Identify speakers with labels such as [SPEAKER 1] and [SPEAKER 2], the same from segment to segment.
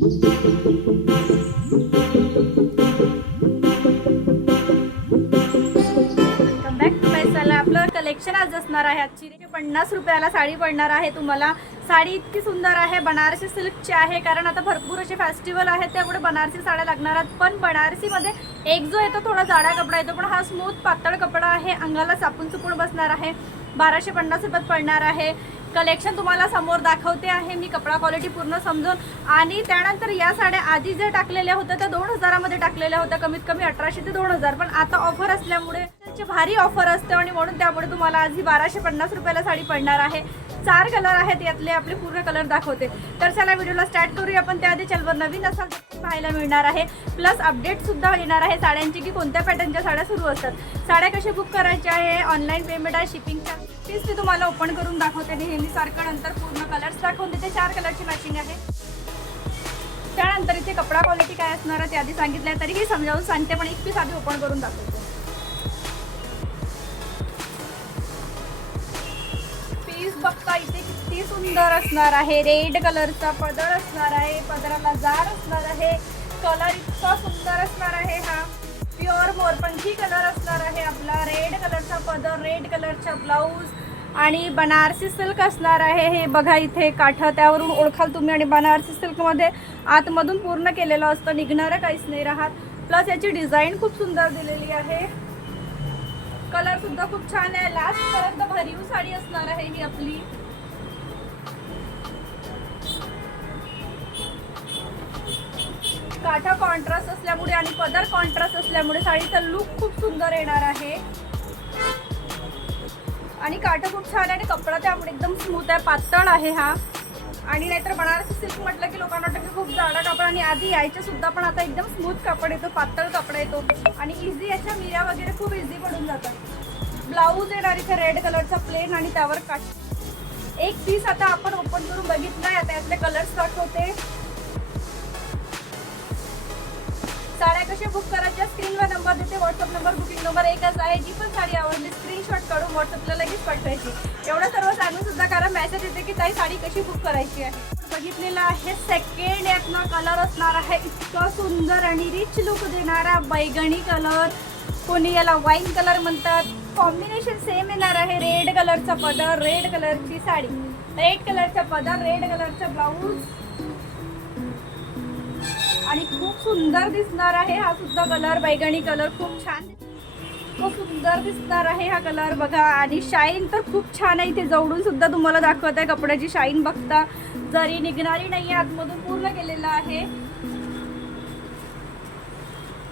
[SPEAKER 1] Back आपलं collection आज असणार आहे. आजची पन्नास रुपयाला साडी पडणार आहे तुम्हाला. साडी इतकी सुंदर आहे. बनारसी सिल्कची आहे. कारण आता भरपूर असे फेस्टिवल आहेत. त्यामुळे बनारसी साड्या लागणार आहेत. पण बनारसीमध्ये एक जो येतो थोडा जाडा कपडा येतो. पण हा स्मूथ पातळ कपडा आहे. अंगाला सापून चुपून बसणार आहे. बाराशे पन्नास रुपयात पडणार आहे. कलेक्शन तुम्हाला समोर दाखवते आहे. मी कपडा क्वालिटी पूर्ण समजून आणि त्यानंतर या साड्या आधी ज्या टाकलेल्या होत्या त्या दोन हजारामध्ये टाकलेल्या होत्या. कमीत कमी अठराशे ते दोन हजार. पण आता ऑफर असल्यामुळे त्याची भारी ऑफर असते आणि म्हणून त्यामुळे तुम्हाला आज ही बाराशे पन्नास रुपयाला साडी पडणार आहे. चार कलर आहेत यातले आपले पूर्ण कलर दाखवते. तर चला व्हिडिओला स्टार्ट करूया पण त्याआधी चॅनलवर नवीन असाल तर पाहायला मिळणार आहे. प्लस अपडेट सुद्धा येणार आहे साड्यांची की कोणत्या पॅटर्नच्या साड्या सुरू असतात. साड्या कशा बुक करायच्या आहे ऑनलाईन पेमेंट आहे शिपिंगच्या तीच मी तुम्हाला ओपन करून दाखवते नेहमीसारखं नंतर पूर्ण कलर्स दाखवून देते. चार कलरची मॅचिंग आहे. त्यानंतर इथे कपडा क्वालिटी काय असणार आहे ते आधी सांगितलं आहे तरीही समजावून सांगते पण एक पीस आधी ओपन करून दाखवते. बघता इथे किती सुंदर असणार आहे. रेड कलरचा पदर असणार आहे. पदराला जाड असणार आहे. कलर इतका सुंदर असणार आहे हा. प्युअर मोरपंखी कलर असणार आहे आपला. रेड कलरचा पदर रेड कलरचा ब्लाऊज आणि बनारसी सिल्क असणार आहे. हे बघा इथे काठं. त्यावरून ओळखाल तुम्ही आणि बनारसी सिल्कमध्ये आतमधून पूर्ण केलेलं असतं. निघणारं काहीच नाही राहत. प्लस याची डिझाईन खूप सुंदर दिलेली आहे. कलर सुद्धा खूप छान आहे. लास्ट पर्यंत भरीव साडी असणार आहे ही आपली. काठा कॉन्ट्रास्ट असल्यामुळे आणि पदर कॉन्ट्रास्ट असल्यामुळे साडीचा लुक खूप सुंदर येणार आहे. आणि काठा खूप छान आहे आणि कपडा त्यामुळे एकदम स्मूथ आहे. पातळ आहे हा. आणि नाहीतर बनारसी सिल्क म्हटलं की लोकांना वाटतं की खूप जाडा कापड आणि आधी यायचे सुद्धा पण आता एकदम स्मूथ कापड येतो पातळ कापड येतो. आणि इझी याच्या मिऱ्या वगैरे खूप इझी पडून जातात. ब्लाऊज येणार इथे रेड कलरचा प्लेन आणि त्यावर काट एक पीस आता आपण ओपन करून बघितलाय आता यातले कलर्स दाखवते साड्या कशा बुक करायच्या? स्क्रीनवर नंबर देते व्हॉट्सअप नंबर बुकिंग नंबर एकच आहे. जी पण साडी व्हॉट्सअपला लगेच पाठवायची एवढं सर्व सांगून सुद्धा कारण मॅसेज येते की ताई साडी कशी बुक करायची आहे? बघितलेलं आहे सेकंड यातनं कलर असणार आहे. इतका सुंदर आणि रिच लुक देणारा बैगणी कलर कोणी याला वाईन कलर म्हणतात. कॉम्बिनेशन सेम येणार आहे रेड कलरचा पदर रेड कलरची साडी. रेड कलरचा पदर रेड कलरचा ब्लाऊज आणि खूप सुंदर दिसणार आहे हा सुद्धा कलर बैगणी कलर खूप छान खूप सुंदर दिसणार आहे हा कलर बघा. आणि शाईन तर खूप छान आहे इथे जवळून सुद्धा तुम्हाला दाखवत आहे कपड्याची शाईन बघता जरी निघणारी नाही आतमधून पूर्ण केलेला आहे.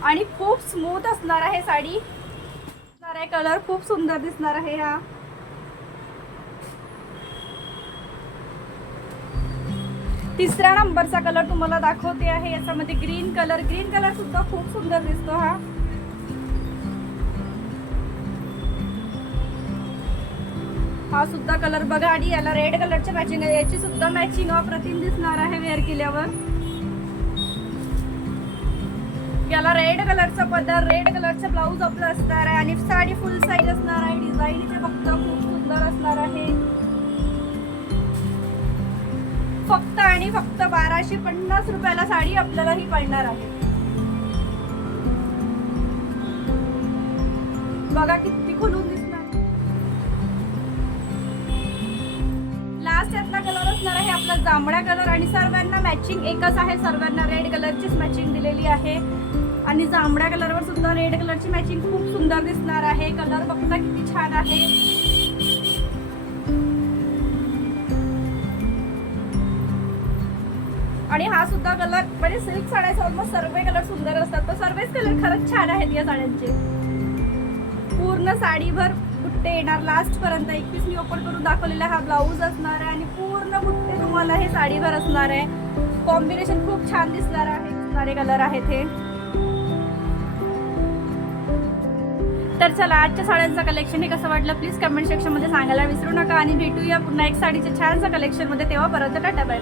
[SPEAKER 1] आणि खूप स्मूथ असणार आहे साडी. असणार आहे कलर खूप सुंदर दिसणार आहे हा. तिसऱ्या नंबरचा कलर तुम्हाला दाखवते आहे. याच्यामध्ये ग्रीन कलर ग्रीन कलर सुद्धा खूप सुंदर दिसतो हा. हा सुद्धा कलर बघा आणि याला रेड कलरच्या मॅचिंग आहे. याची सुद्धा मॅचिंग अप्रतिम दिसणार आहे वेअर केल्यावर. याला रेड कलरचा पदर रेड कलरचा ब्लाऊज आपलं असणार आहे आणि साडी फुल साईज असणार आहे. डिझाईन इथे फक्त खूप सुंदर असणार आहे. फक्त आणि फक्त बाराशे पन्नास रुपयाला साडी आपल्याला ही पडणार आहे. बघा किती खुलून दिसत. आपला जांभळा कलर आणि सर्वांना मॅचिंग एकच आहे. सर्वांना रेड कलरचीच मॅचिंग दिलेली आहे. आणि जांभळ्या कलरवर सुद्धा रेड कलरची मॅचिंग खूप सुंदर दिसणार आहे. कलर बघता किती छान आहे. आणि हा सुद्धा कलर म्हणजे सिल्क साड्याचा ऑलमोस्ट सर्व कलर सुंदर असतात. तर सर्वच कलर खरंच छान आहेत या साड्यांचे. पूर्ण साडीभर बुट्टे येणार. लास्ट पर्यंत एकवीस मी ओपन करून दाखवलेला हा ब्लाऊज असणार आहे. आणि पूर्ण बुट्टे तुम्हाला हे साडीवर असणार आहे. कॉम्बिनेशन खूप छान दिसणार आहे. सारे कलर आहेत हे. तर चला आजच्या साड्यांचं कलेक्शन हे कसं वाटलं? प्लीज कमेंट सेक्शनमध्ये सांगायला विसरू नका. आणि भेटूया पुन्हा एक साडीच्या छानसं कलेक्शनमध्ये तेव्हापर्यंत टाटा बाय